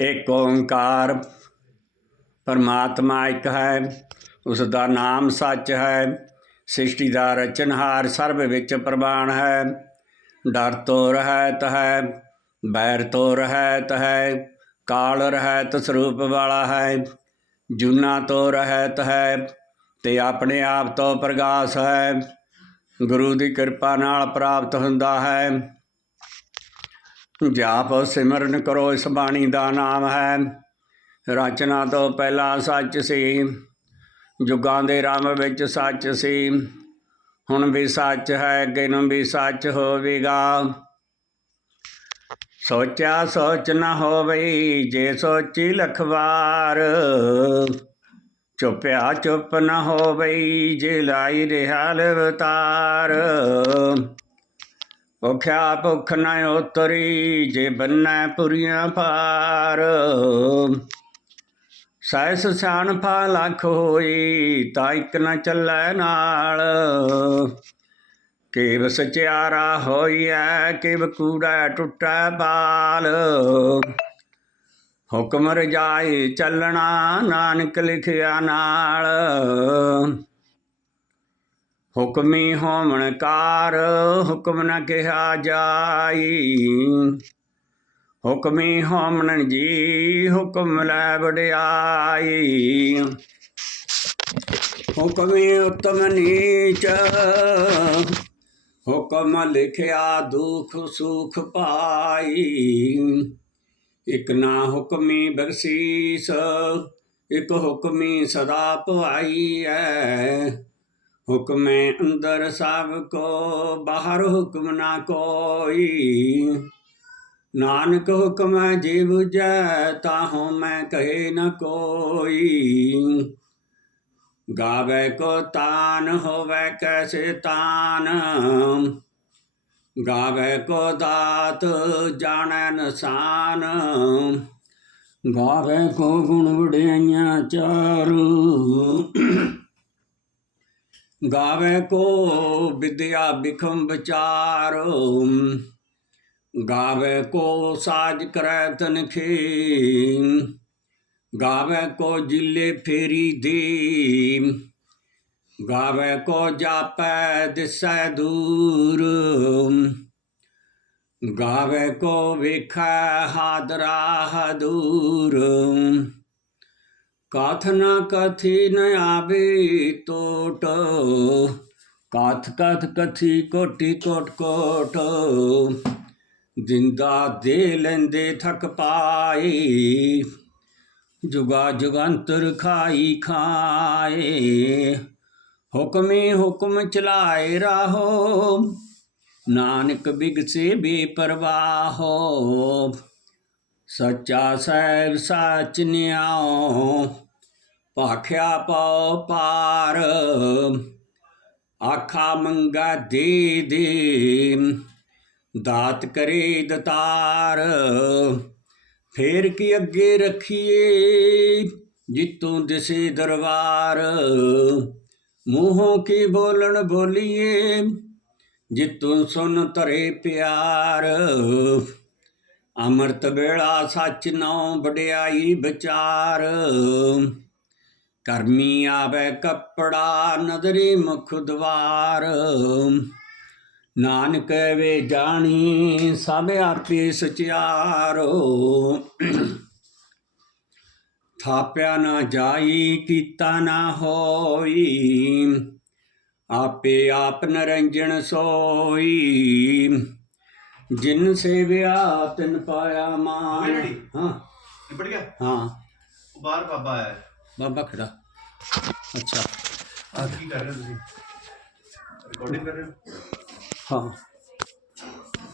ਇੱਕ ਓੰਕਾਰ ਪਰਮਾਤਮਾ ਇੱਕ ਹੈ, ਉਸ ਦਾ ਨਾਮ ਸੱਚ ਹੈ, ਸ੍ਰਿਸ਼ਟੀ ਦਾ ਰਚਨਹਾਰ ਸਰਬ ਵਿੱਚ ਪ੍ਰਵਾਨ ਹੈ। ਡਰ ਤੋਂ ਰਹਿਤ ਹੈ, ਬੈਰ ਤੋਂ ਰਹਿਤ ਹੈ, ਕਾਲ ਰਹਿਤ ਸਰੂਪ ਵਾਲਾ ਹੈ। ਜੁਨਾ ਤੋਂ ਰਹਿਤ ਹੈ, ਤੇ ਆਪਣੇ ਆਪ ਤੋਂ ਪ੍ਰਗਾਸ ਹੈ। ਗੁਰੂ ਦੀ ਕਿਰਪਾ ਨਾਲ ਪ੍ਰਾਪਤ ਹੁੰਦਾ ਹੈ। ਜਾਪ ਸਿਮਰਨ ਕਰੋ, ਇਸ ਬਾਣੀ ਦਾ ਨਾਮ ਹੈ। ਰਚਨਾ ਤੋਂ ਪਹਿਲਾਂ ਸੱਚ ਸੀ, ਜੁਗਾਂ ਦੇ ਰਮ ਵਿੱਚ ਸੱਚ ਸੀ। ਹੁਣ ਵੀ ਸੱਚ ਹੈ ਅੱਗੇ ਨੂੰ ਵੀ ਸੱਚ ਹੋਵੇਗਾ। ਸੋਚਿਆ ਸੋਚ ਨਾ ਹੋਵੇ, ਜੇ ਸੋਚੀ ਲਖਵਾਰ। ਚੁੱਪਿਆ ਚੁੱਪ ਨਾ ਹੋਵੇ, ਜੇ ਲਾਈ ਰਿਹਾ ਲਵਤਾਰ ਭੁਖਿਆ ਭੁਖ ਨਾ ਉਤਰੀ, ਜੇ ਬੰਨੈ ਪੁਰੀਆਂ ਪਾਰ। ਸੈਸ ਸਿਆਣ ਫਾ ਲੱਖ ਹੋਈ, ਤਾਂ ਇੱਕ ਨਾ ਚੱਲੈ ਨਾਲ। ਕੇਵ ਸਚਿਆਰਾ ਹੋਈਐ, ਕੇਵ ਕੂੜਾ ਟੁੱਟੈ ਬਾਲ। ਹੁਕਮ ਰਜਾਈ ਚੱਲਣਾ, ਨਾਨਕ ਲਿਖਿਆ ਨਾਲ। ਹੁਕਮੀ ਹੋਵਣ ਕਾਰ, ਹੁਕਮ ਨ ਕਿਹਾ ਜਾਈ। ਹੁਕਮੀ ਹੋਮਨ ਜੀ, ਹੁਕਮ ਲੈ ਵਡਿਆਈ। ਹੁਕਮੀ ਉਤਮ ਨੀਚ, ਹੁਕਮ ਲਿਖਿਆ ਦੁਖ ਸੁਖ ਪਾਈ। ਇਕ ਨਾ ਹੁਕਮੀ ਬਖਸ਼ੀਸ, ਇਕ ਹੁਕਮੀ ਸਦਾ ਭਵਾਈ ਐ। ਹੁਕਮੇ ਅੰਦਰ ਸਭ ਕੋ, ਬਾਹਰ ਹੁਕਮ ਨਾ ਕੋਈ। ਨਾਨਕ ਹੁਕਮ ਜੀ ਜੈ, ਤਾਹੋਂ ਮੈਂ ਕਹੇ ਨ ਕੋਈ। ਗਾਵੇ ਕੋ ਤਾਨ, ਹੋਵੇ ਕੈਸੇ ਤਾਨ। ਗਾਵੇ ਕੋ ਦਾਤ, ਜਾਣੈ ਨਸਾਨ। ਗਾਵੇ ਕੋ ਗੁਣ ਵਡਿਆਈਆਂ ਚਾਰੂ। ਗਾਵੇ ਕੋ ਵਿਦਿਆ ਬਿਖਮ ਵਿਚਾਰੋ ਗਾਵੇ ਕੋ ਸਾਜ ਕਰੈ ਤਨਖੀ ਗਾਵੇ ਕੋ ਜਿਲੇ ਫੇਰੀ ਦੀ ਗਾਵੇ ਕੋ ਜਾਪੈ ਦਿਸੈ ਦੂਰ, ਗਾਵੇ ਕੋ ਵੇਖੈ ਹਾਦਰਾ ਹਦੂਰ। काथ न कथी न आवे तोट। काथ काथ कथी कोटि कोट कोट। ज़िंदा दे लेंदे थक पाए। जुगा जुगंतर खाई खाए। हुक्मे हुक्म चलाए राहो। नानक बिग से बेपरवाह हो। ਸੱਚਾ ਸਹਿਬ ਸਾਚ ਨਿਆਓ ਭਾਖਿਆ ਪਾਉ ਪਾਰ ਆਖਾ ਮੰਗਾ ਦੇ ਦੇ, ਦਾਤ ਕਰੇ ਦਤਾਰ। ਫੇਰ ਕੀ ਅੱਗੇ ਰੱਖੀਏ ਜਿੱਤੋਂ ਦਿਸੇ ਦਰਬਾਰ। ਮੂੰਹੋਂ ਕੀ ਬੋਲਣ ਬੋਲੀਏ ਜਿੱਤੋਂ ਸੁਨ ਤਰੇ ਪਿਆਰ। ਅੰਮ੍ਰਿਤ ਵੇਲਾ ਸੱਚ ਨਉ ਵਡਿਆਈ ਵਿਚਾਰ। ਕਰਮੀ ਆਵੇ ਕੱਪੜਾ ਨਦਰੀ ਮੁਖ ਦਵਾਰ। ਨਾਨਕ ਵੇ ਜਾਣੀ ਸਭ ਆਪੇ ਸਚਿਆਰੋ। ਥਾਪਿਆ ਨਾ ਜਾਈ, ਕੀਤਾ ਨਾ ਹੋਈ। ਆਪੇ ਆਪ ਨਰੰਜਨ ਸੋਈ। ਜਿਨ ਸੇਵਿਆ ਤਿਨ ਪਾਇਆ ਮਾਨ। ਹਾਂ। ਨਿਬੜ ਗਿਆ? ਹਾਂ। ਉਹ ਬਾਹਰ ਬਾਬਾ ਆਇਆ। ਹੈ। ਬਾਬਾ ਖੜਾ। ਅੱਛਾ। ਕੀ ਕਰ ਰਹੇ ਹੋ ਤੁਸੀਂ? ਰਿਕਾਰਡਿੰਗ ਕਰ ਰਹੇ ਹੋ? ਹਾਂ।